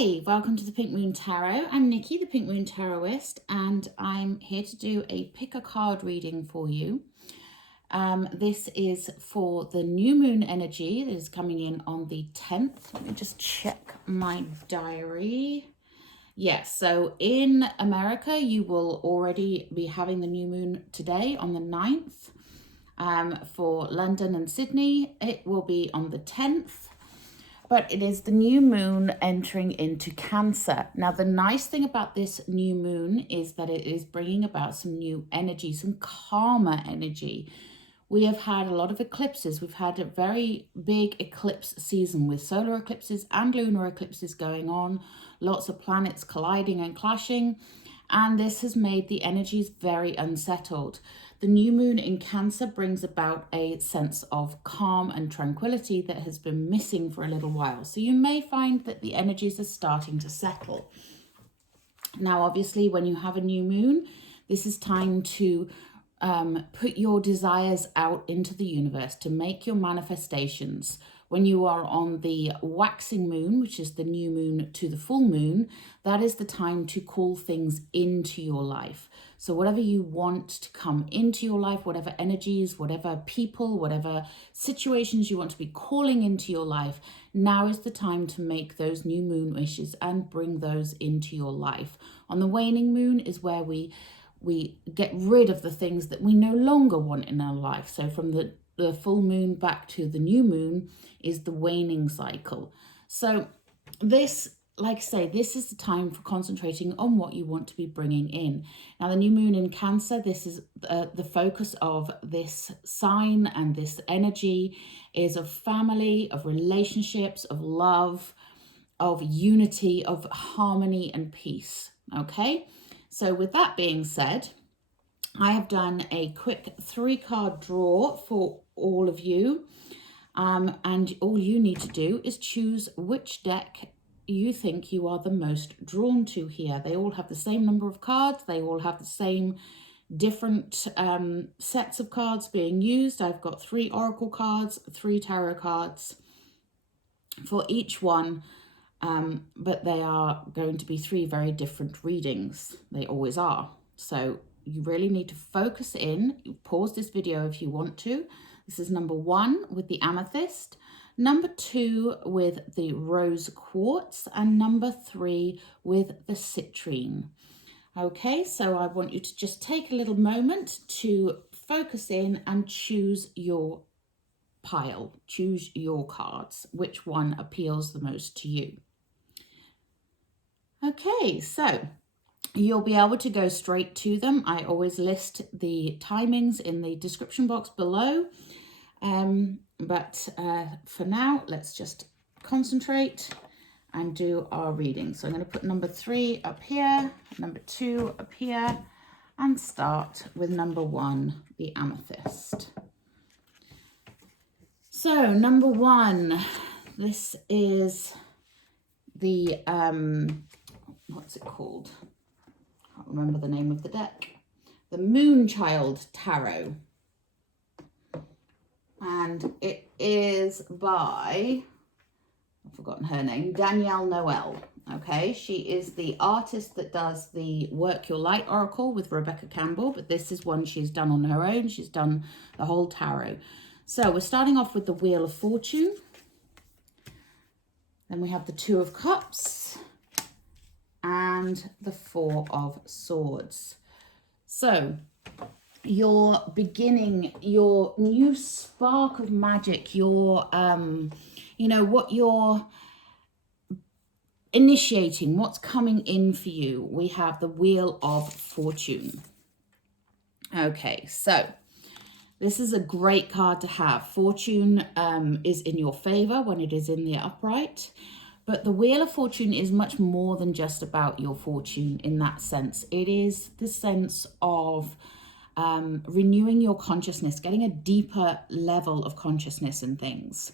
Hey, welcome to the Pink Moon Tarot. I'm Nikki, the Pink Moon Tarotist, and I'm here to do a pick a card reading for you. This is for the new moon energy that is coming in on the 10th. Let me just check my diary. Yes, so in America, you will already be having the new moon today on the 9th. For London and Sydney, it will be on the 10th. But it is the new moon entering into Cancer. Now, the nice thing about this new moon is that it is bringing about some new energy, some calmer energy. We have had a lot of eclipses. We've had a very big eclipse season with solar eclipses and lunar eclipses going on, lots of planets colliding and clashing, and this has made the energies very unsettled. The new moon in Cancer brings about a sense of calm and tranquility that has been missing for a little while. So you may find that the energies are starting to settle. Now, obviously, when you have a new moon, this is time to put your desires out into the universe, to make your manifestations. When you are on the waxing moon, which is the new moon to the full moon, that is the time to call things into your life. So whatever you want to come into your life, whatever energies, whatever people, whatever situations you want to be calling into your life, now is the time to make those new moon wishes and bring those into your life. On the waning moon is where we get rid of the things that we no longer want in our life. So from the full moon back to the new moon is the waning cycle. So this, like I say, this is the time for concentrating on what you want to be bringing in. Now, the new moon in Cancer, this is the focus of this sign, and this energy is of family, of relationships, of love, of unity, of harmony and peace. Okay, so with that being said, I have done a quick 3-card draw for all of you, and all you need to do is choose which deck you think you are the most drawn to here. They all have the same number of cards. They all have the same different sets of cards being used. I've got 3 oracle cards, 3 tarot cards for each one, but they are going to be 3 very different readings. They always are. So you really need to focus in. You pause this video if you want to. This is number 1 with the amethyst, number 2 with the rose quartz, and number 3 with the citrine. Okay, so I want you to just take a little moment to focus in and choose your pile, choose your cards, which one appeals the most to you. Okay, so you'll be able to go straight to them. I always list the timings in the description box below. But for now, let's just concentrate and do our reading. So I'm going to put number 3 up here, number 2 up here, and start with number 1, the amethyst. So number 1, this is the, what's it called? I can't remember the name of the deck. The Moonchild Tarot. And it is by, I've forgotten her name, Danielle Noel. Okay, she is the artist that does the Work Your Light Oracle with Rebecca Campbell, but this is one she's done on her own. She's done the whole tarot. So we're starting off with the Wheel of Fortune. Then we have the 2 of Cups and the 4 of Swords. So your beginning, your new spark of magic, your, what you're initiating, what's coming in for you. We have the Wheel of Fortune. Okay, so this is a great card to have. Fortune is in your favor when it is in the upright. But the Wheel of Fortune is much more than just about your fortune in that sense. It is the sense of renewing your consciousness, getting a deeper level of consciousness in things.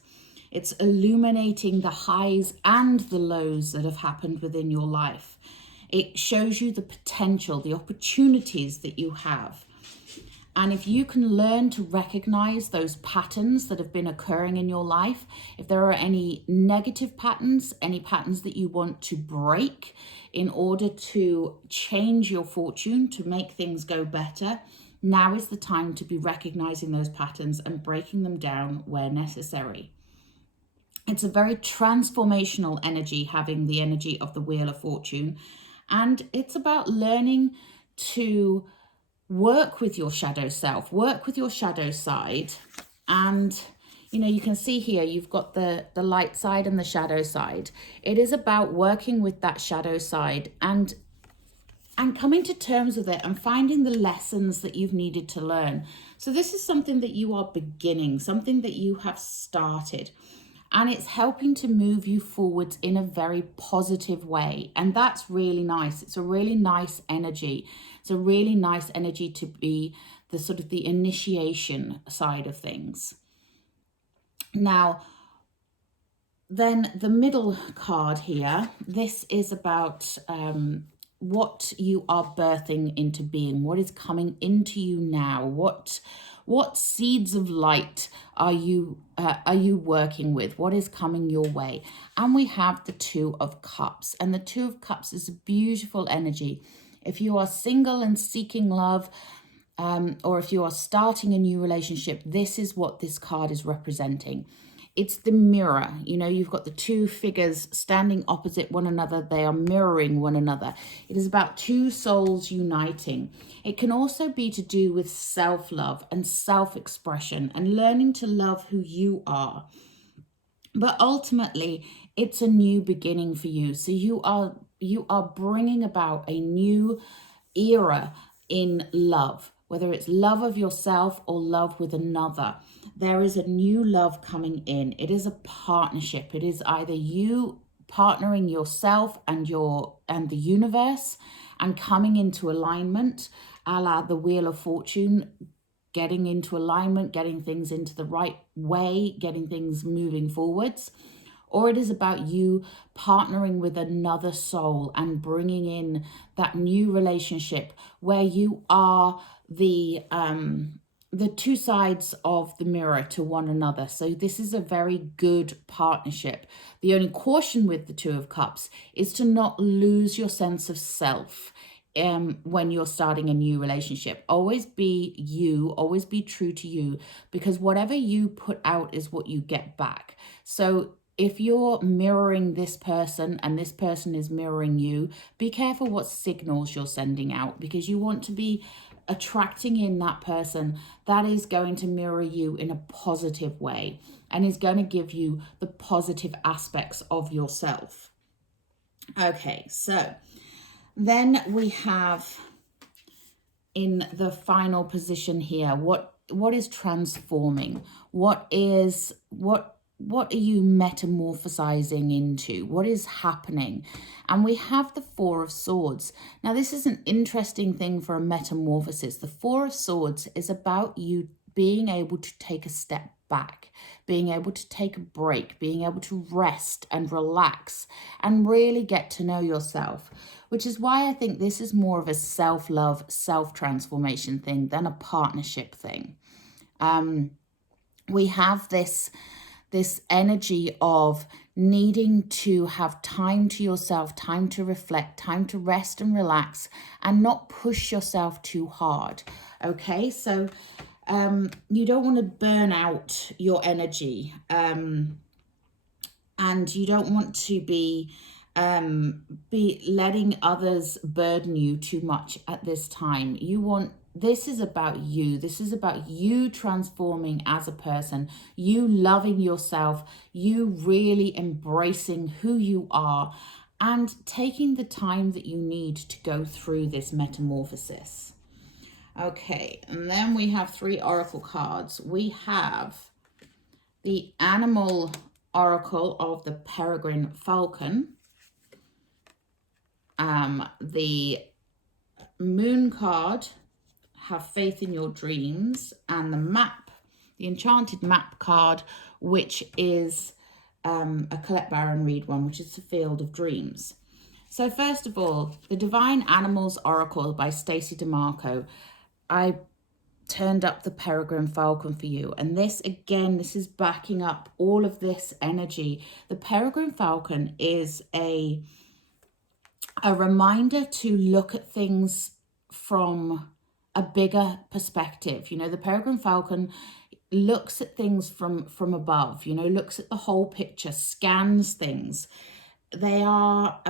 It's illuminating the highs and the lows that have happened within your life. It shows you the potential, the opportunities that you have. And if you can learn to recognize those patterns that have been occurring in your life, if there are any negative patterns, any patterns that you want to break in order to change your fortune, to make things go better, now is the time to be recognizing those patterns and breaking them down where necessary. It's a very transformational energy, having the energy of the Wheel of Fortune. And it's about learning to work with your shadow self, work with your shadow side. And, you know, you can see here, you've got the light side and the shadow side. It is about working with that shadow side and coming to terms with it and finding the lessons that you've needed to learn. So this is something that you are beginning, something that you have started. And it's helping to move you forwards in a very positive way. And that's really nice. It's a really nice energy. It's a really nice energy to be the sort of the initiation side of things. Now, then the middle card here, this is about what you are birthing into being, what is coming into you now, what seeds of light are you working with, what is coming your way. And we have the Two of Cups, and the Two of Cups is a beautiful energy. If you are single and seeking love, or if you are starting a new relationship, this is what this card is representing. It's the mirror. You know, you've got the two figures standing opposite one another. They are mirroring one another. It is about two souls uniting. It can also be to do with self-love and self-expression and learning to love who you are. But ultimately, it's a new beginning for you. So you are bringing about a new era in love, whether it's love of yourself or love with another. There is a new love coming in. It is a partnership. It is either you partnering yourself and the universe and coming into alignment, a la the Wheel of Fortune, getting into alignment, getting things into the right way, getting things moving forwards. Or it is about you partnering with another soul and bringing in that new relationship where you are the two sides of the mirror to one another. So this is a very good partnership. The only caution with the Two of Cups is to not lose your sense of self when you're starting a new relationship. Always be you, always be true to you, because whatever you put out is what you get back. So if you're mirroring this person and this person is mirroring you, be careful what signals you're sending out, because you want to be attracting in that person that is going to mirror you in a positive way and is going to give you the positive aspects of yourself. Okay, so then we have in the final position here, what is transforming? What are you metamorphosizing into? What is happening? And we have the Four of Swords. Now, this is an interesting thing for a metamorphosis. The Four of Swords is about you being able to take a step back, being able to take a break, being able to rest and relax and really get to know yourself, which is why I think this is more of a self-love, self-transformation thing than a partnership thing. We have this energy of needing to have time to yourself, time to reflect, time to rest and relax and not push yourself too hard. Okay, so you don't want to burn out your energy, and you don't want to be letting others burden you too much at this time. This is about you. This is about you transforming as a person, you loving yourself, you really embracing who you are and taking the time that you need to go through this metamorphosis. Okay, and then we have 3 oracle cards. We have the Animal Oracle of the Peregrine Falcon, the Moon card, Have Faith in Your Dreams, and the Map, the Enchanted Map card, which is a Colette Baron Reid one, which is the Field of Dreams. So first of all, the Divine Animals Oracle by Stacey DeMarco. I turned up the Peregrine Falcon for you. And this, again, this is backing up all of this energy. The Peregrine Falcon is a reminder to look at things from a bigger perspective. You know, the Peregrine Falcon looks at things from above, you know, looks at the whole picture, scans things. They are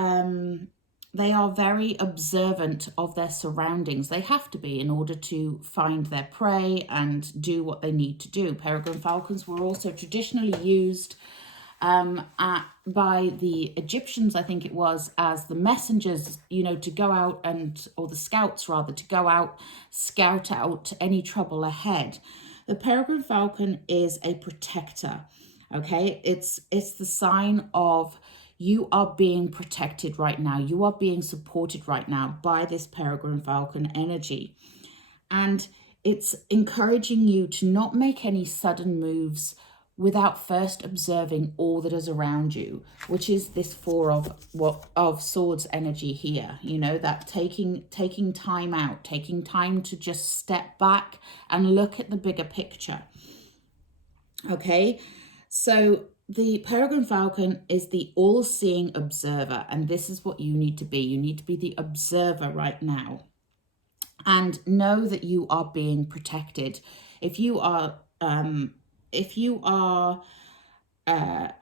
very observant of their surroundings. They have to be in order to find their prey and do what they need to do. Peregrine falcons were also traditionally used by the Egyptians, I think it was, as the messengers, you know, to go out or the scouts rather, to go out, scout out any trouble ahead. The peregrine falcon is a protector, okay? It's the sign of you are being protected right now. You are being supported right now by this peregrine falcon energy. And it's encouraging you to not make any sudden moves without first observing all that is around you, which is this Four of Swords energy here. You know, that taking time out, taking time to just step back and look at the bigger picture. Okay, so the peregrine falcon is the all-seeing observer, and this is what you need to be. You need to be the observer right now and know that you are being protected. If you are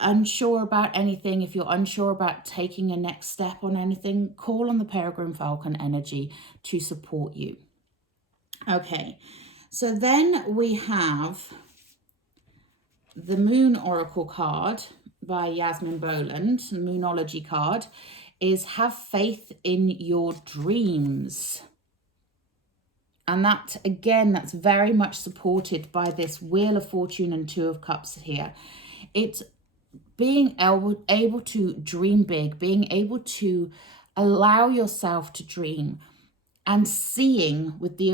unsure about anything, if you're unsure about taking a next step on anything, call on the peregrine falcon energy to support you. Okay, so then we have the Moon Oracle card by Yasmin Boland. The Moonology card is have faith in your dreams. And that, again, that's very much supported by this Wheel of Fortune and Two of Cups here. It's being able to dream big, being able to allow yourself to dream and seeing with the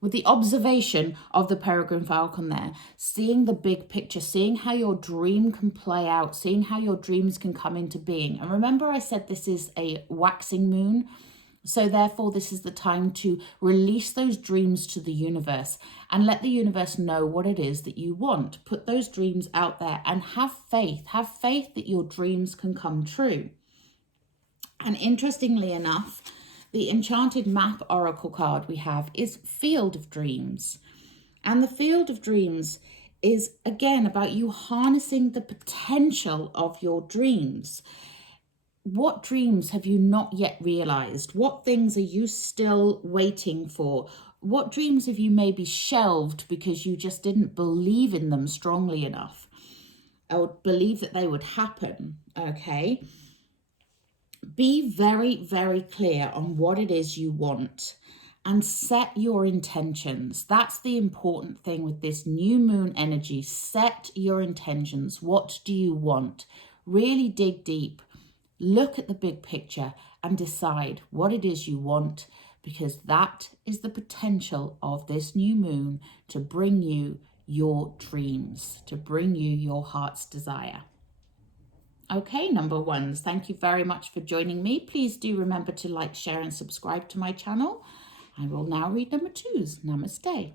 with the observation of the peregrine falcon there, seeing the big picture, seeing how your dream can play out, seeing how your dreams can come into being. And remember I said this is a waxing moon, so therefore this is the time to release those dreams to the universe and let the universe know what it is that you want. Put those dreams out there and have faith that your dreams can come true. And interestingly enough, the Enchanted Map Oracle card we have is Field of Dreams. And the Field of Dreams is, again, about you harnessing the potential of your dreams. What dreams have you not yet realized? What things are you still waiting for? What dreams have you maybe shelved because you just didn't believe in them strongly enough or believe that they would happen? Okay. Be very, very clear on what it is you want and set your intentions. That's the important thing with this new moon energy. Set your intentions. What do you want? Really dig deep. Look at the big picture and decide what it is you want, because that is the potential of this new moon to bring you your dreams, to bring you your heart's desire. Okay, number ones, thank you very much for joining me. Please do remember to like, share and subscribe to my channel. I will now read number twos. Namaste.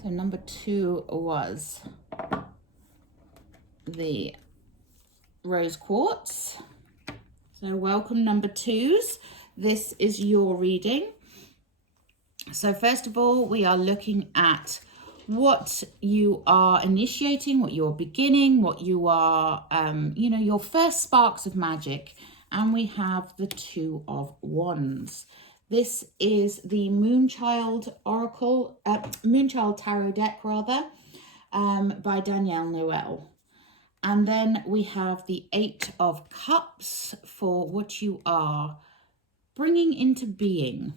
So number two was the rose quartz. So welcome number twos. This is your reading. So first of all, we are looking at what you are initiating, what you're beginning, what you are, your first sparks of magic. And we have the Two of Wands. This is the Moonchild Oracle, Moonchild Tarot deck rather, by Danielle Noel. And then we have the Eight of Cups for what you are bringing into being.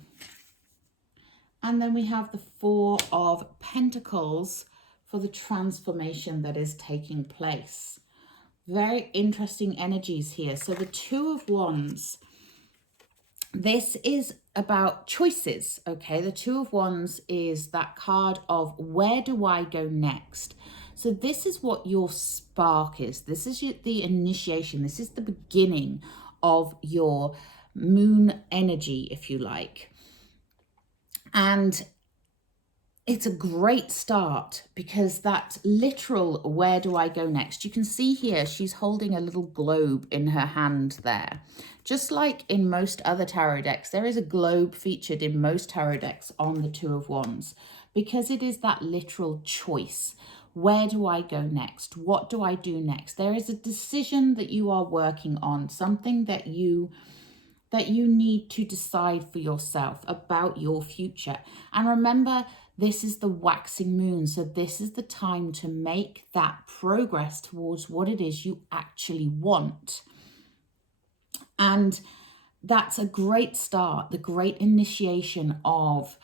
And then we have the Four of Pentacles for the transformation that is taking place. Very interesting energies here. So the Two of Wands, this is about choices, okay? The Two of Wands is that card of where do I go next? So this is what your spark is. This is the initiation. This is the beginning of your moon energy, if you like. And it's a great start because that literal, where do I go next? You can see here, she's holding a little globe in her hand there. Just like in most other tarot decks, there is a globe featured in most tarot decks on the Two of Wands because it is that literal choice. Where do I go next? What do I do next? There is a decision that you are working on, something that you need to decide for yourself about your future. And remember, this is the waxing moon. So this is the time to make that progress towards what it is you actually want. And that's a great start, the great initiation of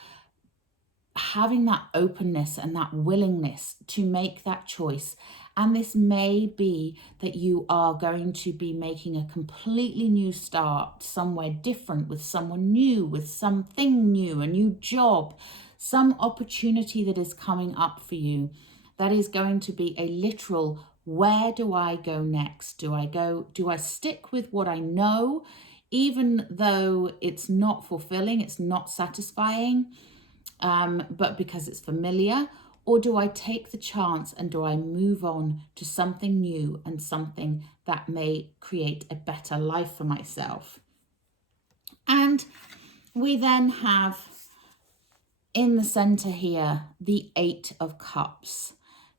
having that openness and that willingness to make that choice. And this may be that you are going to be making a completely new start somewhere different, with someone new, with something new, a new job, some opportunity that is coming up for you. That is going to be a literal, where do I go next? Do I stick with what I know, even though it's not fulfilling, it's not satisfying, but because it's familiar? Or do I take the chance and do I move on to something new and something that may create a better life for myself? And we then have in the center here, the 8 of Cups.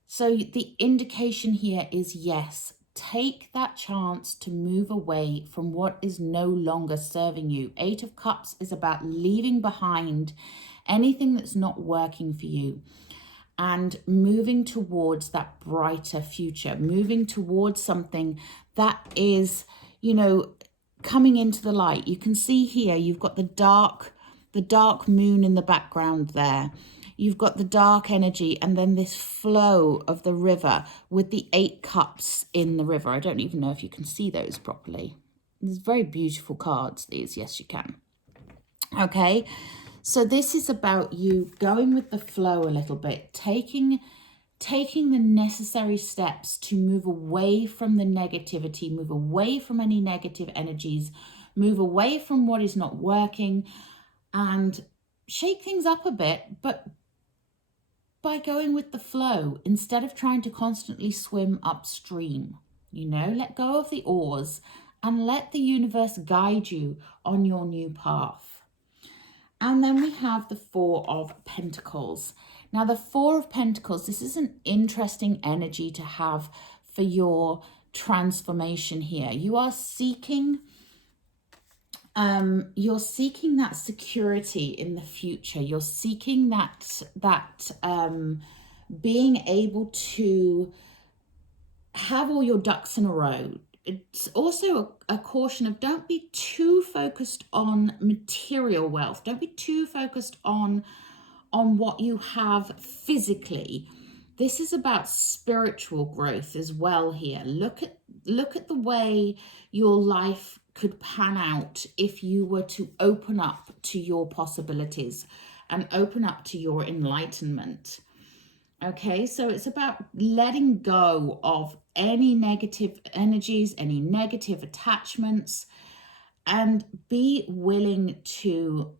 So the indication here is yes, take that chance to move away from what is no longer serving you. 8 of Cups is about leaving behind anything that's not working for you and moving towards that brighter future, moving towards something that is, coming into the light. You can see here, you've got the dark moon in the background there. You've got the dark energy and then this flow of the river with the 8 cups in the river. I don't even know if you can see those properly. There's very beautiful cards, these. Yes, you can. Okay. So this is about you going with the flow a little bit, taking the necessary steps to move away from the negativity, move away from any negative energies, move away from what is not working, and shake things up a bit, but by going with the flow instead of trying to constantly swim upstream. Let go of the oars and let the universe guide you on your new path. And then we have the 4 of Pentacles. Now, the 4 of Pentacles, this is an interesting energy to have for your transformation here. You are seeking that security in the future. You're seeking that being able to have all your ducks in a row. It's also a caution of don't be too focused on material wealth. Don't be too focused on what you have physically. This is about spiritual growth as well here. Look at the way your life could pan out if you were to open up to your possibilities and open up to your enlightenment. Okay, so it's about letting go of any negative energies, any negative attachments, and be willing to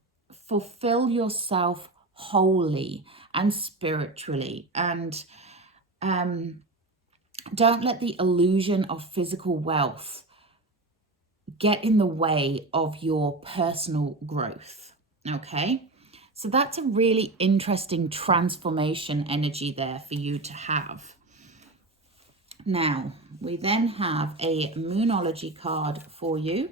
fulfill yourself wholly and spiritually. And don't let the illusion of physical wealth get in the way of your personal growth. Okay? So that's a really interesting transformation energy there for you to have. Now, we then have a Moonology card for you.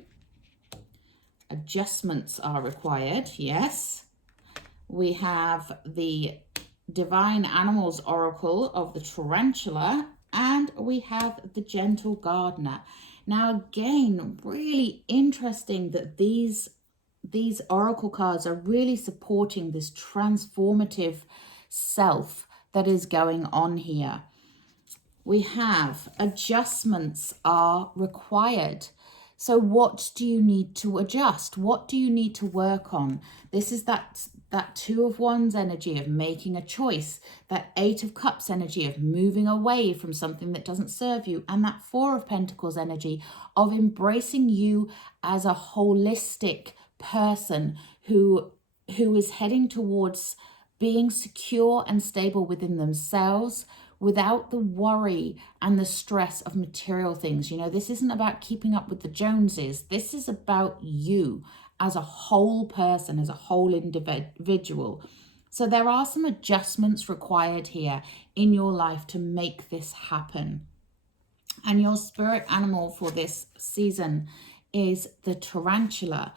Adjustments are required, yes. We have the Divine Animals Oracle of the Tarantula, and we have the Gentle Gardener. Now, again, really interesting that these oracle cards are really supporting this transformative self that is going on here. We have adjustments are required. So what do you need to adjust? What do you need to work on? This is that Two of Wands energy of making a choice, that Eight of Cups energy of moving away from something that doesn't serve you, and that Four of Pentacles energy of embracing you as a holistic person who is heading towards being secure and stable within themselves, without the worry and the stress of material things. You know, this isn't about keeping up with the Joneses. This is about you as a whole person, as a whole individual. So there are some adjustments required here in your life to make this happen. And your spirit animal for this season is the tarantula.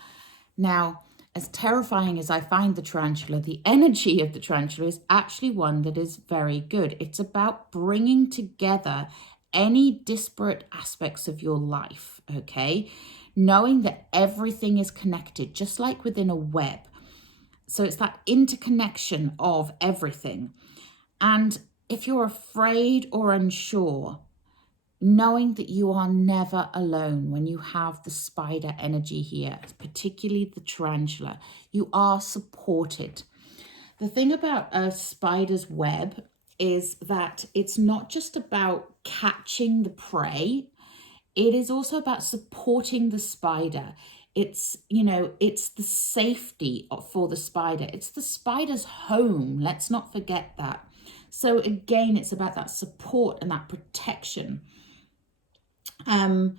Now, as terrifying as I find the tarantula, the energy of the tarantula is actually one that is very good. It's about bringing together any disparate aspects of your life, okay? Knowing that everything is connected, just like within a web. So it's that interconnection of everything. And if you're afraid or unsure, knowing that you are never alone when you have the spider energy here, particularly the tarantula, you are supported. The thing about a spider's web is that it's not just about catching the prey, it is also about supporting the spider. It's, you know, it's the safety for the spider. It's the spider's home. Let's not forget that. So again, it's about that support and that protection. And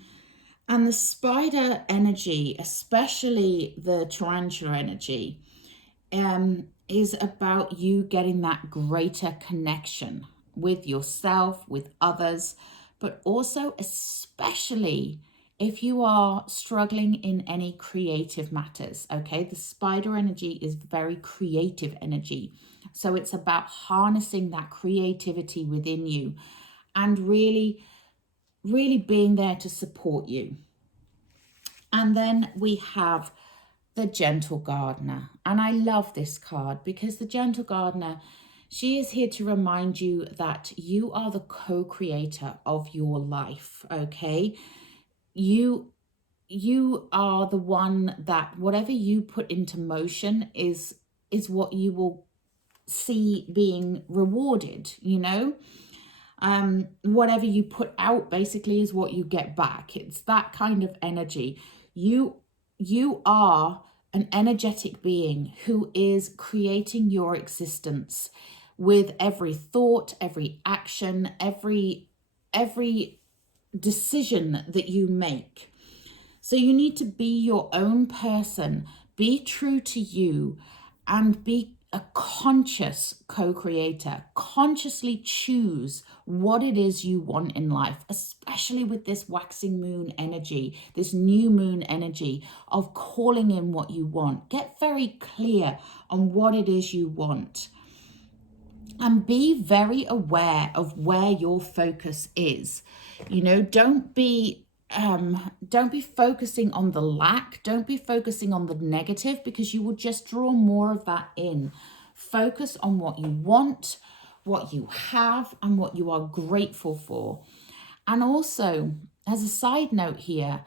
the spider energy, especially the tarantula energy, is about you getting that greater connection with yourself, with others, but also especially if you are struggling in any creative matters, okay? The spider energy is very creative energy. So it's about harnessing that creativity within you and really being there to support you. And then we have the Gentle Gardener. And I love this card because the Gentle Gardener, she is here to remind you that you are the co-creator of your life, okay? You are the one that whatever you put into motion is what you will see being rewarded, you know? Whatever you put out basically is what you get back. It's that kind of energy. You are an energetic being who is creating your existence with every thought, every action, every decision that you make. So you need to be your own person, be true to you, and be a conscious co-creator. Consciously choose what it is you want in life, especially with this waxing moon energy, this new moon energy of calling in what you want. Get very clear on what it is you want. And be very aware of where your focus is. You know, don't be focusing on the lack. Don't be focusing on the negative, because you will just draw more of that in. Focus on what you want, what you have, and what you are grateful for. And also, as a side note here,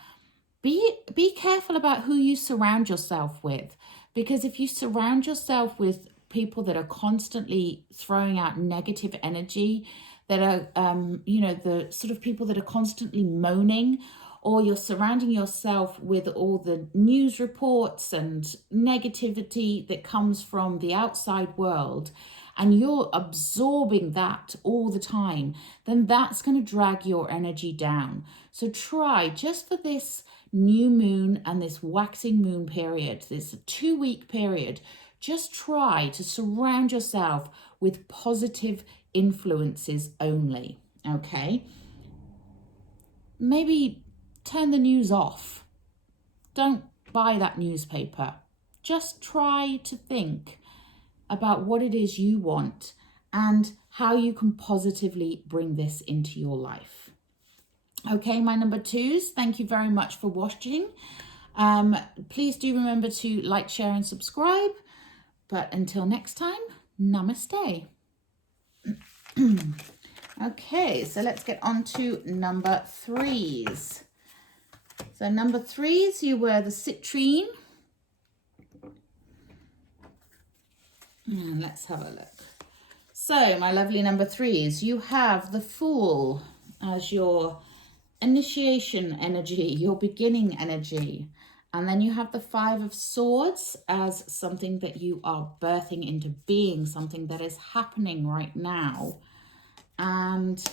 be careful about who you surround yourself with, because if you surround yourself with people that are constantly throwing out negative energy, that are the sort of people that are constantly moaning, or you're surrounding yourself with all the news reports and negativity that comes from the outside world, and you're absorbing that all the time, then that's going to drag your energy down. So try, just for this new moon and this waxing moon period, this 2-week period, just try to surround yourself with positive influences only, okay? Maybe turn the news off. Don't buy that newspaper. Just try to think about what it is you want and how you can positively bring this into your life. Okay, my number 2s, thank you very much for watching. Please do remember to like, share, and subscribe. But until next time, namaste. Okay, so let's get on to number 3s. So number 3s, you were the citrine. And let's have a look. So my lovely number 3s, you have the Fool as your initiation energy, your beginning energy. And then you have the 5 of Swords as something that you are birthing into being, something that is happening right now. And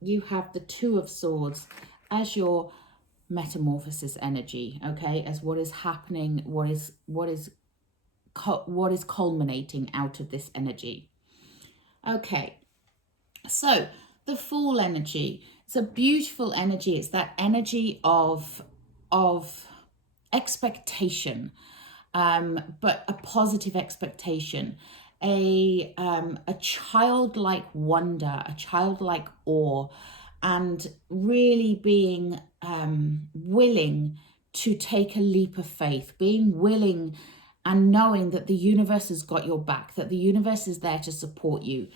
you have the 2 of Swords as your metamorphosis energy, okay, as what is happening, what is culminating out of this energy. Okay, so the Fool energy, it's a beautiful energy. It's that energy of expectation, but a positive expectation, a childlike wonder, a childlike awe, and really being willing to take a leap of faith, being willing and knowing that the universe has got your back, that the universe is there to support you,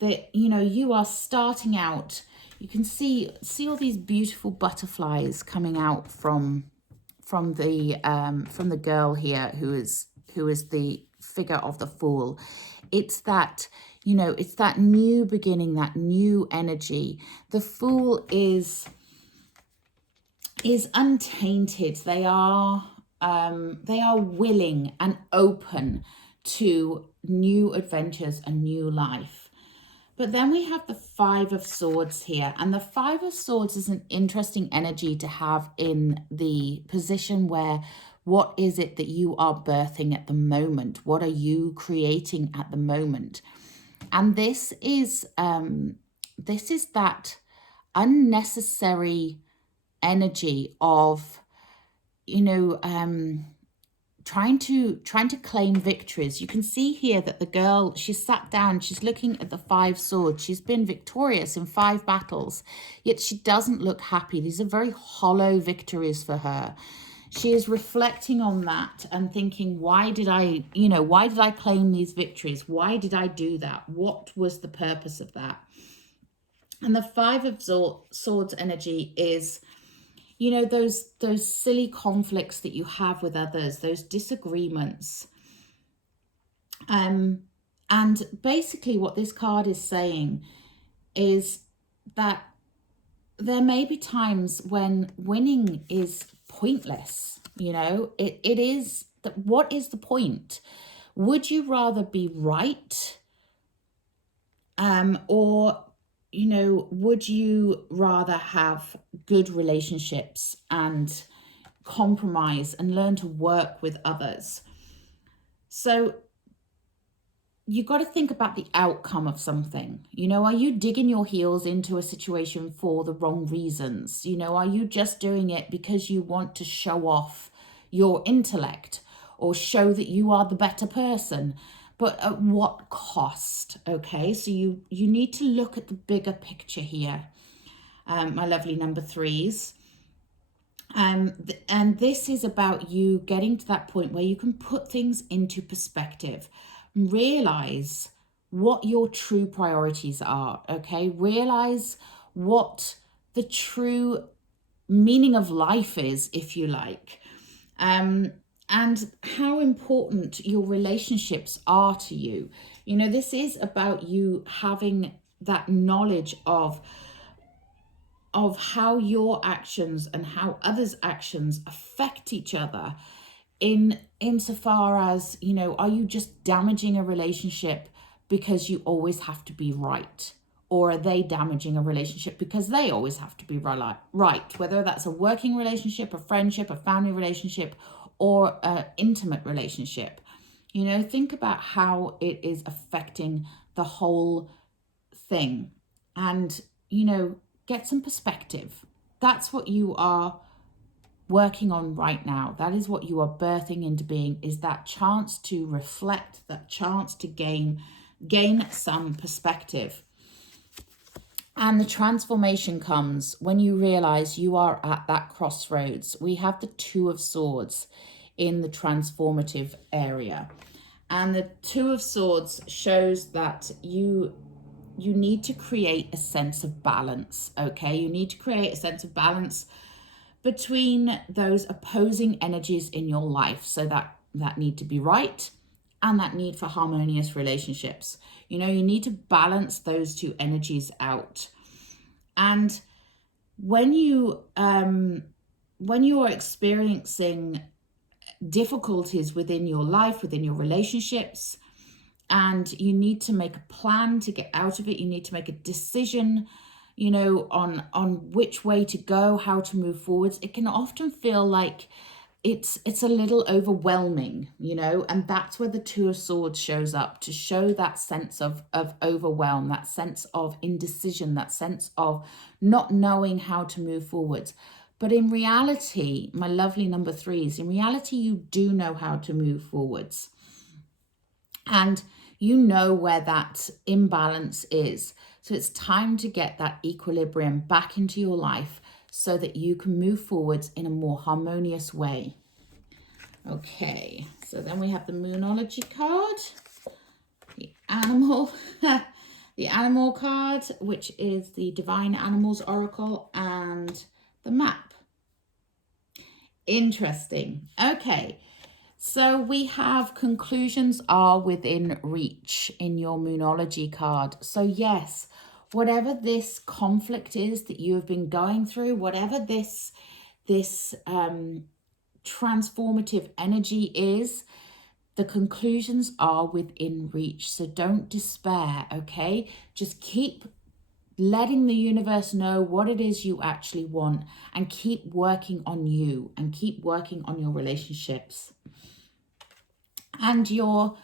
that, you know, you are starting out. You can see all these beautiful butterflies coming out from the girl here who is the figure of the Fool. It's that, you know, it's that new beginning, that new energy. The Fool is untainted. They are willing and open to new adventures and new life. But then we have the 5 of Swords here. And the 5 of Swords is an interesting energy to have in the position where, what is it that you are birthing at the moment? What are you creating at the moment? And this is that unnecessary energy of, you know, trying to claim victories. You can see here that the girl, she's sat down, she's looking at the 5 swords. She's been victorious in 5 battles, yet she doesn't look happy. These are very hollow victories for her. She is reflecting on that and thinking, why did I claim these victories? Why did I do that? What was the purpose of that? And the 5 of Swords energy is, you know, those silly conflicts that you have with others, those disagreements. And basically what this card is saying is that there may be times when winning is pointless. You know, it is that, what is the point? Would you rather be right? Or, you know, would you rather have good relationships and compromise and learn to work with others? So you got to think about the outcome of something. You know, are you digging your heels into a situation for the wrong reasons? You know, are you just doing it because you want to show off your intellect or show that you are the better person? But at what cost? Okay, so you need to look at the bigger picture here, my lovely number 3s. And this is about you getting to that point where you can put things into perspective, realize what your true priorities are, okay? Realize what the true meaning of life is, if you like. And how important your relationships are to you. You know, this is about you having that knowledge of how your actions and how others' actions affect each other, insofar as, you know, are you just damaging a relationship because you always have to be right? Or are they damaging a relationship because they always have to be right? Whether that's a working relationship, a friendship, a family relationship, or an intimate relationship. You know, think about how it is affecting the whole thing, and, you know, get some perspective. That's what you are working on right now. That is what you are birthing into being, is that chance to reflect, that chance to gain some perspective. And the transformation comes when you realize you are at that crossroads. We have the 2 of Swords in the transformative area. And the 2 of Swords shows that you need to create a sense of balance, okay? You need to create a sense of balance between those opposing energies in your life. So that need to be right and that need for harmonious relationships. You know, you need to balance those two energies out. And when you are experiencing difficulties within your life, within your relationships, and you need to make a plan to get out of it, you need to make a decision, you know, on which way to go, how to move forwards, it can often feel like it's a little overwhelming, you know, and that's where the Two of Swords shows up, to show that sense of overwhelm, that sense of indecision, that sense of not knowing how to move forwards. But in reality, my lovely number threes, in reality, you do know how to move forwards. And you know where that imbalance is. So it's time to get that equilibrium back into your life so that you can move forwards in a more harmonious way. Okay, so then we have the Moonology card, the animal, the animal card, which is the Divine Animals Oracle, and the map. Interesting. Okay, so we have conclusions are within reach in your Moonology card. So yes, whatever this conflict is that you have been going through, whatever this transformative energy is, the conclusions are within reach. So don't despair, okay? Just keep letting the universe know what it is you actually want, and keep working on you and keep working on your relationships. And your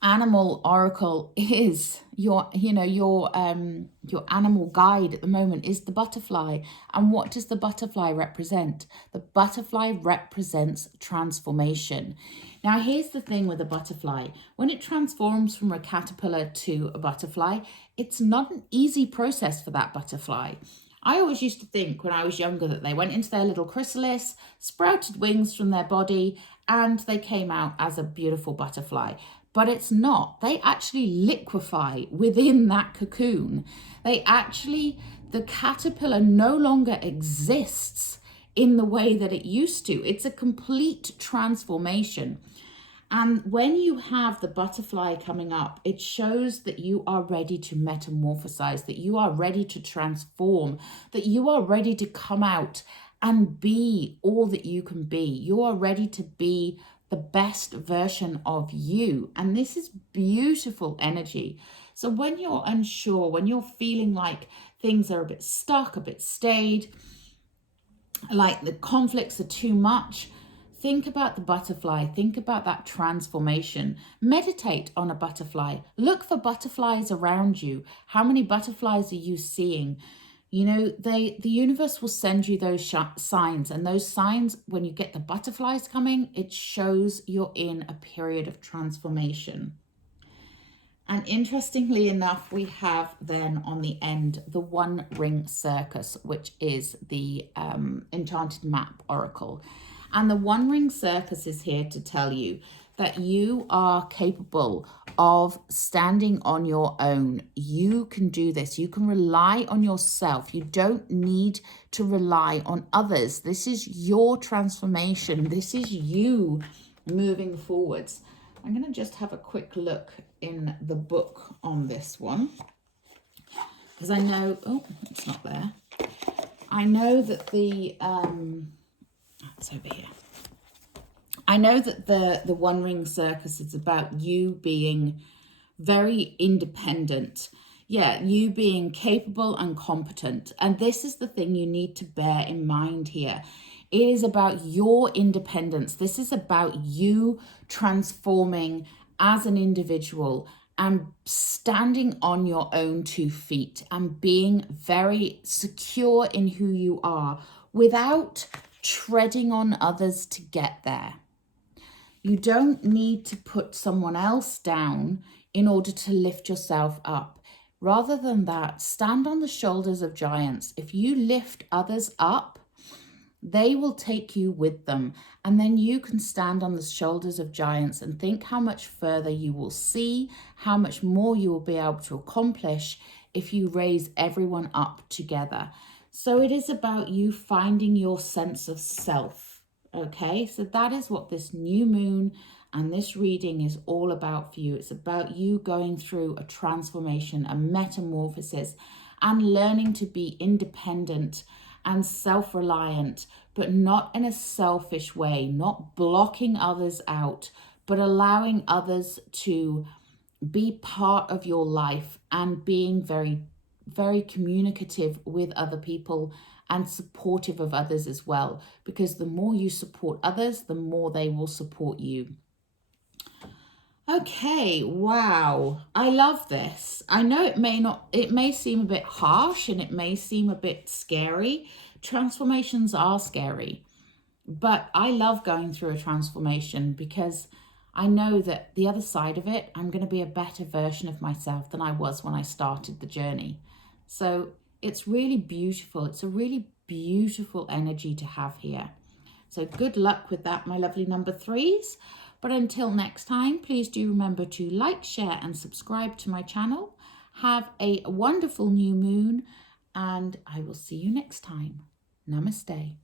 animal oracle is your animal guide at the moment is the butterfly. And what does the butterfly represent? The butterfly represents transformation. Now, here's the thing with a butterfly. When it transforms from a caterpillar to a butterfly, it's not an easy process for that butterfly. I always used to think when I was younger that they went into their little chrysalis, sprouted wings from their body, and they came out as a beautiful butterfly. But it's not. They actually liquefy within that cocoon. The caterpillar no longer exists in the way that it used to. It's a complete transformation. And when you have the butterfly coming up, it shows that you are ready to metamorphosize, that you are ready to transform, that you are ready to come out and be all that you can be. You are ready to be the best version of you. And this is beautiful energy. So when you're unsure, when you're feeling like things are a bit stuck, a bit stayed, like the conflicts are too much, think about the butterfly. Think about that transformation. Meditate on a butterfly. Look for butterflies around you. How many butterflies are you seeing? You know, the universe will send you those signs. And those signs, when you get the butterflies coming, it shows you're in a period of transformation. And interestingly enough, we have then on the end, the One Ring Circus, which is the Enchanted Map Oracle. And the One Ring Circus is here to tell you that you are capable of standing on your own. You can do this. You can rely on yourself. You don't need to rely on others. This is your transformation. This is you moving forwards. I'm going to just have a quick look in the book on this one, because I know, oh, it's not there. I know that it's over here. I know that the One Ring Circus is about you being very independent. Yeah, you being capable and competent. And this is the thing you need to bear in mind here. It is about your independence. This is about you transforming as an individual and standing on your own 2 feet and being very secure in who you are without treading on others to get there. You don't need to put someone else down in order to lift yourself up. Rather than that, stand on the shoulders of giants. If you lift others up, they will take you with them. And then you can stand on the shoulders of giants and think how much further you will see, how much more you will be able to accomplish if you raise everyone up together. So it is about you finding your sense of self. Okay, so that is what this new moon and this reading is all about for you. It's about you going through a transformation, a metamorphosis, and learning to be independent and self-reliant, but not in a selfish way, not blocking others out, but allowing others to be part of your life and being very, very communicative with other people and supportive of others as well. Because the more you support others, the more they will support you. Okay, wow. I love this. I know it may seem a bit harsh and it may seem a bit scary. Transformations are scary, but I love going through a transformation because I know that the other side of it, I'm going to be a better version of myself than I was when I started the journey. So it's really beautiful. It's a really beautiful energy to have here. So good luck with that, my lovely number threes. But until next time, please do remember to like, share, and subscribe to my channel. Have a wonderful new moon, and I will see you next time. Namaste.